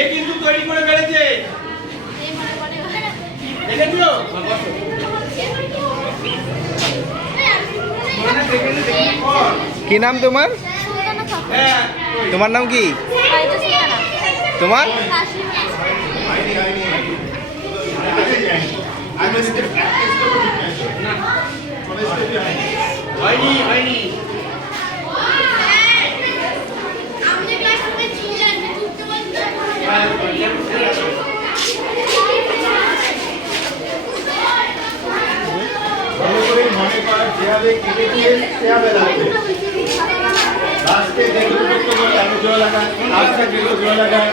এ কিন্তু তৈরি করে ফেলেছে। দেখেছো? কি নাম তোমার? হ্যাঁ। তোমার নাম কি? তোমার? হয়নি হয়নি। মনে করা যেভাবে কেটেছিলেন সেভাবে লাগবে। লাস্টে যেগুলো করতে বললে আমি জোড়া লাগাই, লাস্টে যেগুলো জোড়া লাগাই।